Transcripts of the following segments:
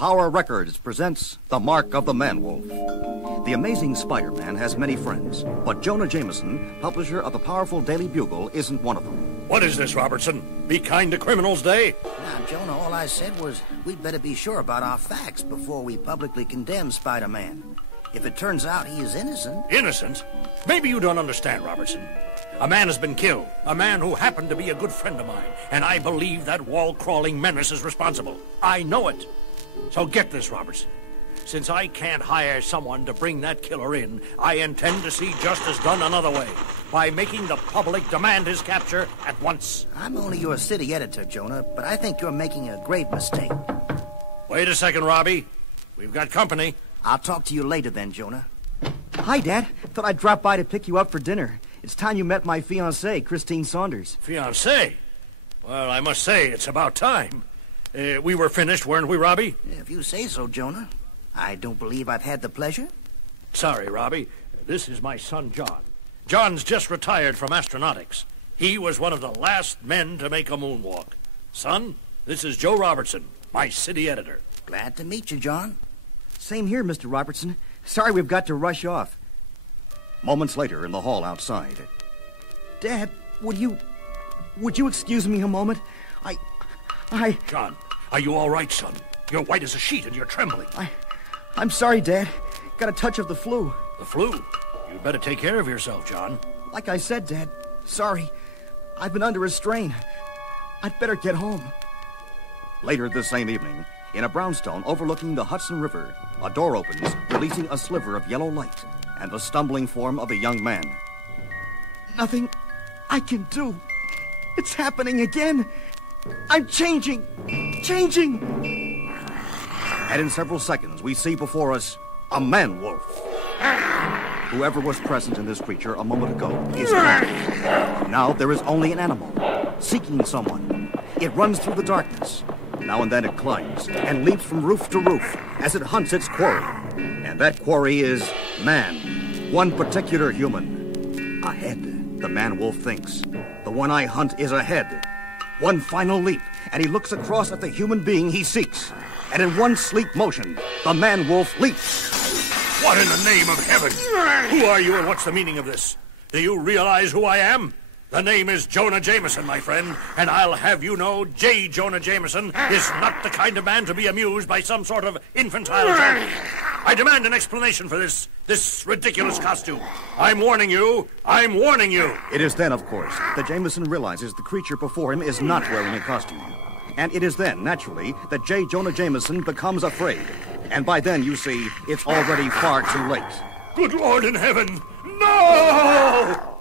Power Records presents The Mark of the Man-Wolf. The amazing Spider-Man has many friends, but Jonah Jameson, publisher of the powerful Daily Bugle, isn't one of them. What is this, Robertson? Be kind to criminals day? Now, Jonah, all I said was we'd better be sure about our facts before we publicly condemn Spider-Man. If it turns out he is innocent... Innocent? Maybe you don't understand, Robertson. A man has been killed. A man who happened to be a good friend of mine. And I believe that wall-crawling menace is responsible. I know it. So get this, Robertson. Since I can't hire someone to bring that killer in, I intend to see justice done another way. By making the public demand his capture at once. I'm only your city editor, Jonah, but I think you're making a grave mistake. Wait a second, Robbie. We've got company. I'll talk to you later then, Jonah. Hi, Dad. Thought I'd drop by to pick you up for dinner. It's time you met my fiancée, Christine Saunders. Fiancée? Well, I must say, it's about time. We were finished, weren't we, Robbie? If you say so, Jonah. I don't believe I've had the pleasure. Sorry, Robbie. This is my son, John. John's just retired from astronautics. He was one of the last men to make a moonwalk. Son, this is Joe Robertson, my city editor. Glad to meet you, John. Same here, Mr. Robertson. Sorry we've got to rush off. Moments later in the hall outside. Dad, would you excuse me a moment? John, are you all right, son? You're white as a sheet and you're trembling. I'm sorry, Dad. Got a touch of the flu. The flu? You'd better take care of yourself, John. Like I said, Dad, sorry. I've been under a strain. I'd better get home. Later this same evening, in a brownstone overlooking the Hudson River, a door opens, releasing a sliver of yellow light and the stumbling form of a young man. Nothing I can do. It's happening again. I'm changing. And in several seconds, we see before us a man-wolf. Whoever was present in this creature a moment ago is gone. Now there is only an animal, seeking someone. It runs through the darkness. Now and then it climbs and leaps from roof to roof as it hunts its quarry. And that quarry is man, one particular human. A head, the man-wolf thinks. The one I hunt is a head. One final leap, and he looks across at the human being he seeks. And in one sleek motion, the man-wolf leaps. What in the name of heaven? Who are you and what's the meaning of this? Do you realize who I am? The name is Jonah Jameson, my friend, and I'll have you know J. Jonah Jameson is not the kind of man to be amused by some sort of infantile joke. I demand an explanation for this ridiculous costume. I'm warning you. It is then, of course, that Jameson realizes the creature before him is not wearing a costume. And it is then, naturally, that J. Jonah Jameson becomes afraid. And by then, you see, it's already far too late. Good Lord in heaven! No!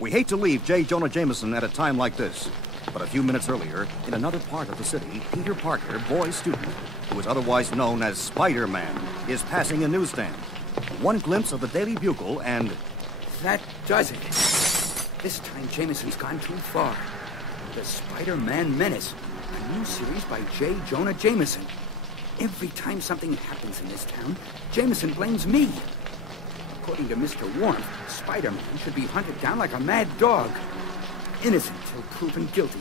We hate to leave J. Jonah Jameson at a time like this. But a few minutes earlier, in another part of the city, Peter Parker, boy student, who is otherwise known as Spider-Man, is passing a newsstand. One glimpse of the Daily Bugle and... That does it. This time Jameson's gone too far. The Spider-Man Menace, a new series by J. Jonah Jameson. Every time something happens in this town, Jameson blames me. According to Mr. Warmth, Spider-Man should be hunted down like a mad dog. Innocent till proven guilty.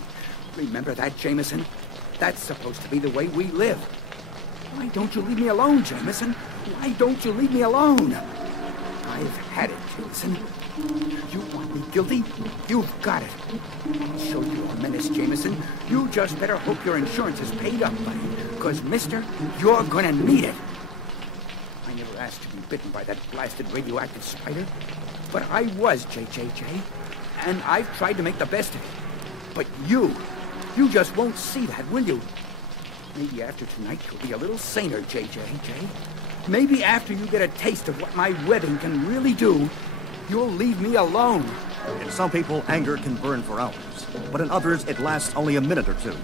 Remember that, Jameson? That's supposed to be the way we live. Why don't you leave me alone, Jameson? Why don't you leave me alone? I've had it, Jameson. You want me guilty? You've got it. I'll show you a menace, Jameson. You just better hope your insurance is paid up, buddy. Because, mister, you're gonna need it. I never asked to be bitten by that blasted radioactive spider. But I was, JJJ. And I've tried to make the best of it. But you just won't see that, will you? Maybe after tonight you'll be a little saner, JJJ. Maybe after you get a taste of what my webbing can really do, you'll leave me alone. In some people, anger can burn for hours. But in others, it lasts only a minute or two.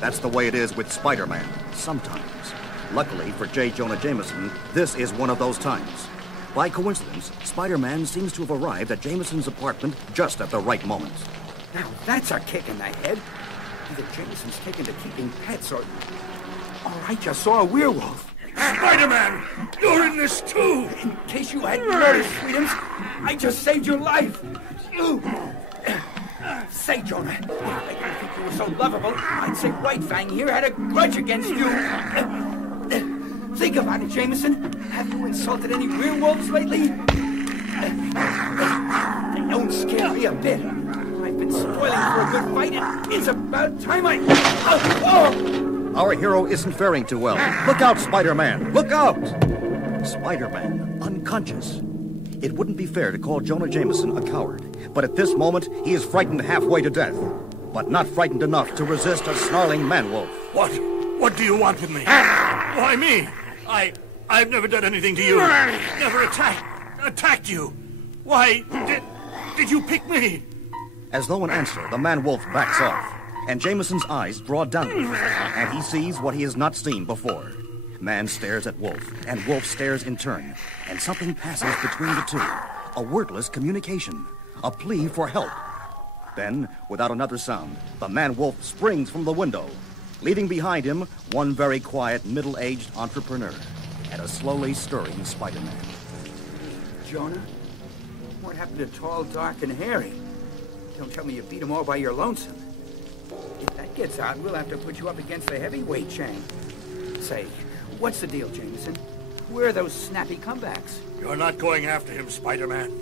That's the way it is with Spider-Man, sometimes. Luckily for J. Jonah Jameson, this is one of those times. By coincidence, Spider-Man seems to have arrived at Jameson's apartment just at the right moment. Now that's a kick in the head. Either Jameson's taken to keeping pets or I just saw a werewolf. Spider-Man! You're in this too! In case you hadn't noticed, Sweetums, I just saved your life. Say, Jonah, if I didn't think you were so lovable, I'd say White Fang here had a grudge against you. Think about it, Jameson. Have you insulted any werewolves lately? They don't scare me a bit. I've been spoiling for a good fight. It's about time I... Our hero isn't faring too well. Look out, Spider-Man! Look out! Spider-Man, unconscious. It wouldn't be fair to call Jonah Jameson a coward, but at this moment, he is frightened halfway to death, but not frightened enough to resist a snarling man-wolf. What? What do you want with me? Why me? I've never done anything to you. Never attacked you. Why did you pick me? As though in answer, the man-wolf backs off, and Jameson's eyes draw downwards, and he sees what he has not seen before. Man stares at Wolf, and Wolf stares in turn, and something passes between the two. A wordless communication, a plea for help. Then, without another sound, the man-wolf springs from the window, leaving behind him one very quiet, middle-aged entrepreneur and a slowly stirring Spider-Man. Jonah? What happened to Tall, Dark, and Hairy? Don't tell me you beat them all by your lonesome. If that gets out, we'll have to put you up against the heavyweight chain. Say, what's the deal, Jameson? Where are those snappy comebacks? You're not going after him, Spider-Man.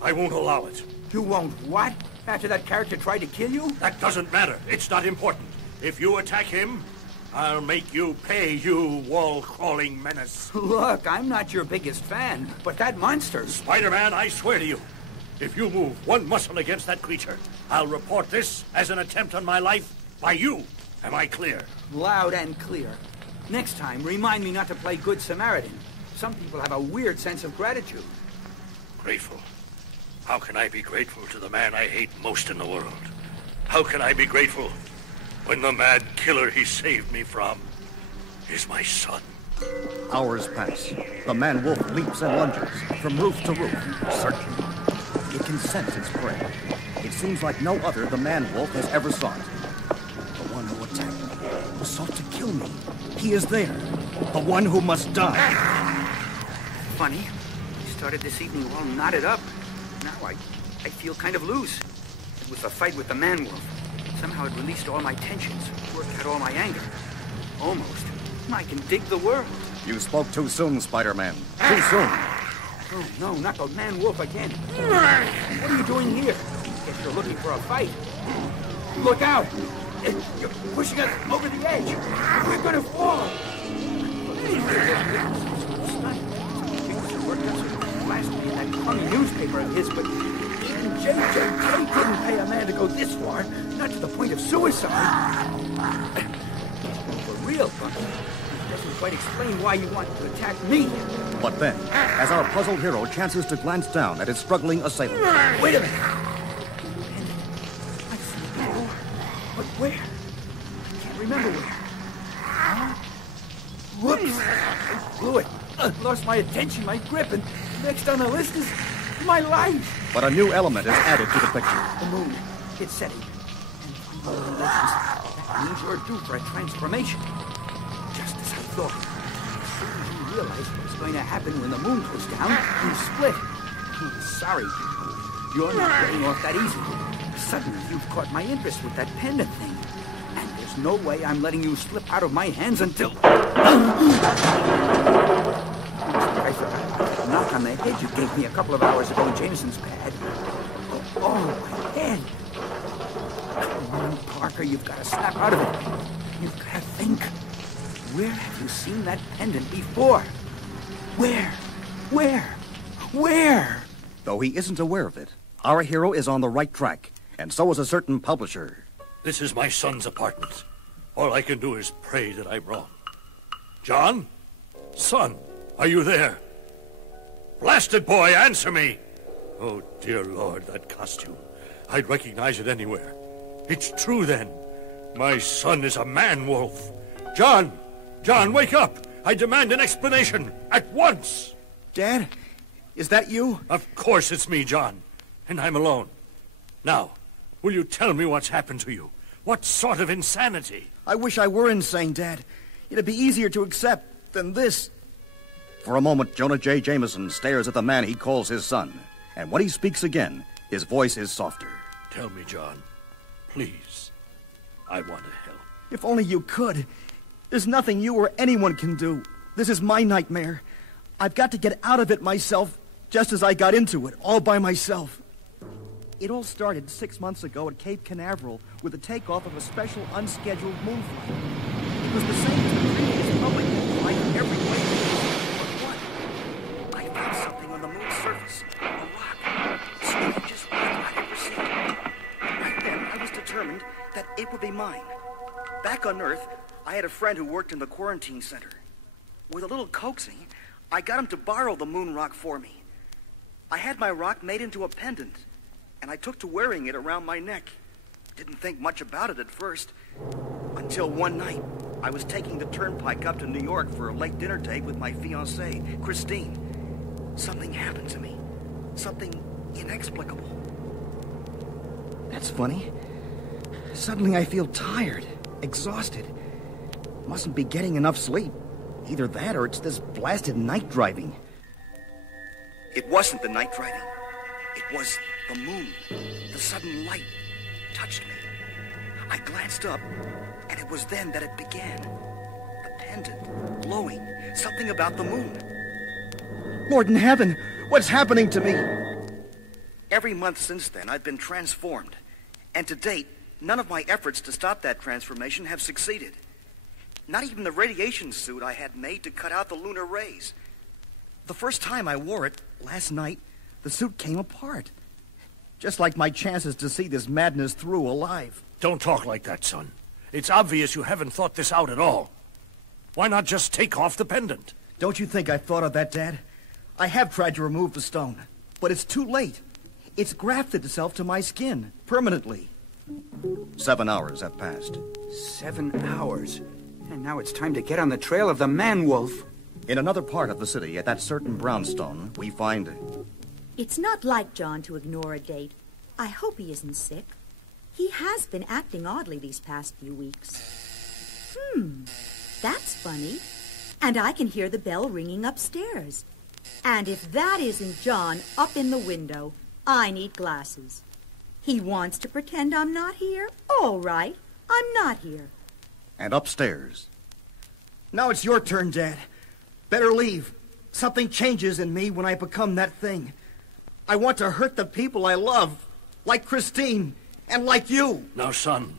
I won't allow it. You won't what? After that character tried to kill you? That doesn't matter. It's not important. If you attack him, I'll make you pay, you wall-crawling menace. Look, I'm not your biggest fan, but that monster... Spider-Man, I swear to you, if you move one muscle against that creature, I'll report this as an attempt on my life by you. Am I clear? Loud and clear. Next time, remind me not to play Good Samaritan. Some people have a weird sense of gratitude. Grateful? How can I be grateful to the man I hate most in the world? How can I be grateful when the mad killer he saved me from is my son? Hours pass. The man-wolf leaps and lunges from roof to roof, searching. It can sense its prey. It seems like no other the man-wolf has ever sought. The one who attacked me, who sought to kill me. He is there. The one who must die. Funny. We started this evening all knotted up. Now I feel kind of loose. It was the fight with the man-wolf. Somehow it released all my tensions, worked out all my anger. Almost. I can dig the world. You spoke too soon, Spider-Man. Too soon. Oh, no, not the man-wolf again. What are you doing here? Guess you're looking for a fight. Look out! You're pushing us over the edge. We're gonna fall. Last week in that crummy newspaper of his, but even JJJ couldn't pay a man to go this far, not to the point of suicide. For real, Bunky. Doesn't quite explain why you want to attack me. But then, as our puzzled hero chances to glance down at his struggling assailant... Wait a minute! I see it now. But where? I can't remember where. Huh? Whoops! I blew it. Lost my attention, my grip, and next on the list is my life. But a new element is added to the picture. The moon. It's setting. And by all legends, that means you're due for a transformation. Just as I thought. As soon as you realized what was going to happen when the moon goes down, you split. I'm sorry. You're not getting off that easy. Suddenly, you've caught my interest with that pendant thing. And there's no way I'm letting you slip out of my hands until... I thought a knock on the head you gave me a couple of hours ago in Jameson's pad. Oh, my head. Come on, Parker, you've got to snap out of it. You've got to think. Where have you seen that pendant before? Where? Though he isn't aware of it, our hero is on the right track, and so is a certain publisher. This is my son's apartment. All I can do is pray that I'm wrong. John? Son, are you there? Blasted boy, answer me! Oh, dear Lord, that costume. I'd recognize it anywhere. It's true, then. My son is a man-wolf. John! John, wake up! I demand an explanation, at once! Dad, is that you? Of course it's me, John. And I'm alone. Now, will you tell me what's happened to you? What sort of insanity? I wish I were insane, Dad. It'd be easier to accept than this. For a moment, Jonah J. Jameson stares at the man he calls his son. And when he speaks again, his voice is softer. Tell me, John. Please. I want to help. If only you could. There's nothing you or anyone can do. This is my nightmare. I've got to get out of it myself, just as I got into it, all by myself. It all started 6 months ago at Cape Canaveral with the takeoff of a special unscheduled moon flight. It was the same as the previous public moon flight in every way. But what? I found something on the moon's surface. A rock. Strangest rock I'd ever seen. Right then, I was determined that it would be mine. Back on Earth, I had a friend who worked in the quarantine center. With a little coaxing, I got him to borrow the moon rock for me. I had my rock made into a pendant, and I took to wearing it around my neck. Didn't think much about it at first, until one night I was taking the turnpike up to New York for a late dinner date with my fiancée, Christine. Something happened to me. Something inexplicable. That's funny. Suddenly I feel tired, exhausted. Mustn't be getting enough sleep. Either that or it's this blasted night driving. It wasn't the night driving. It was the moon. The sudden light touched me. I glanced up, and it was then that it began. The pendant, glowing, something about the moon. Lord in heaven, what's happening to me? Every month since then, I've been transformed. And to date, none of my efforts to stop that transformation have succeeded. Not even the radiation suit I had made to cut out the lunar rays. The first time I wore it, last night, the suit came apart. Just like my chances to see this madness through alive. Don't talk like that, son. It's obvious you haven't thought this out at all. Why not just take off the pendant? Don't you think I've thought of that, Dad? I have tried to remove the stone, but it's too late. It's grafted itself to my skin, permanently. 7 hours have passed. 7 hours? And now it's time to get on the trail of the man-wolf. In another part of the city, at that certain brownstone, we find... It's not like John to ignore a date. I hope he isn't sick. He has been acting oddly these past few weeks. That's funny. And I can hear the bell ringing upstairs. And if that isn't John up in the window, I need glasses. He wants to pretend I'm not here? All right, I'm not here. And upstairs. Now it's your turn, Dad. Better leave. Something changes in me when I become that thing. I want to hurt the people I love, like Christine, and like you. Now, son,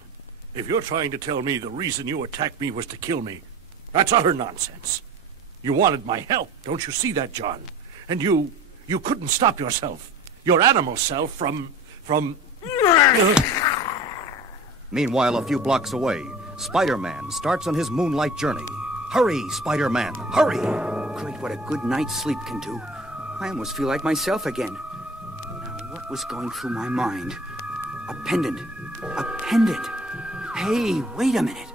if you're trying to tell me the reason you attacked me was to kill me, that's utter nonsense. You wanted my help, don't you see that, John? And you couldn't stop yourself, your animal self, from... Meanwhile, a few blocks away, Spider-Man starts on his moonlight journey. Hurry, Spider-Man, hurry! Great, what a good night's sleep can do. I almost feel like myself again. Now, what was going through my mind? A pendant. A pendant. Hey, wait a minute.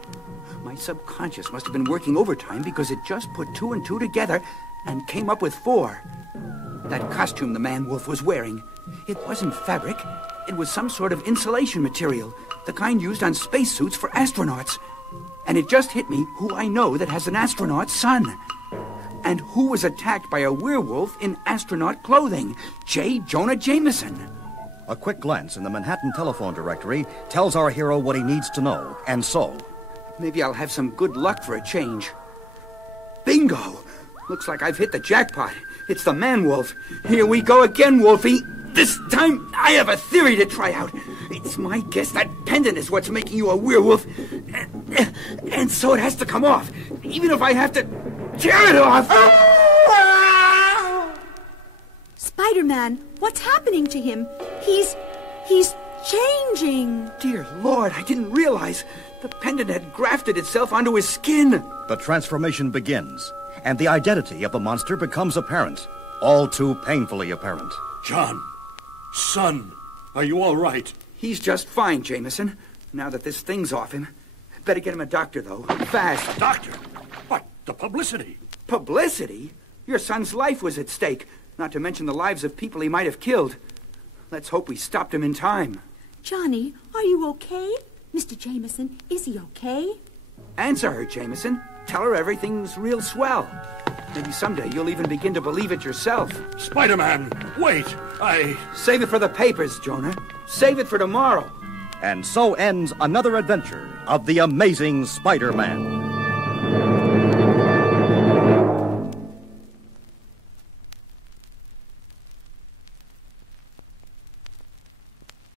My subconscious must have been working overtime because it just put 2 and 2 together and came up with 4. That costume the man-wolf was wearing, it wasn't fabric. It was some sort of insulation material, the kind used on spacesuits for astronauts. And it just hit me who I know that has an astronaut's son. And who was attacked by a werewolf in astronaut clothing? J. Jonah Jameson. A quick glance in the Manhattan telephone directory tells our hero what he needs to know, and so... Maybe I'll have some good luck for a change. Bingo! Looks like I've hit the jackpot. It's the man-wolf. Here we go again, Wolfie. This time, I have a theory to try out. It's my guess that pendant is what's making you a werewolf. And so it has to come off, even if I have to tear it off. Spider-Man, what's happening to him? He's changing. Dear Lord, I didn't realize. The pendant had grafted itself onto his skin. The transformation begins, and the identity of the monster becomes apparent. All too painfully apparent. John, son, are you all right? He's just fine, Jameson, now that this thing's off him. Better get him a doctor, though. Fast. Doctor? What? The publicity? Publicity? Your son's life was at stake, not to mention the lives of people he might have killed. Let's hope we stopped him in time. Johnny, are you okay? Mr. Jameson, is he okay? Answer her, Jameson. Tell her everything's real swell. Maybe someday you'll even begin to believe it yourself. Spider-Man, wait, Save it for the papers, Jonah. Save it for tomorrow. And so ends another adventure of the amazing Spider-Man.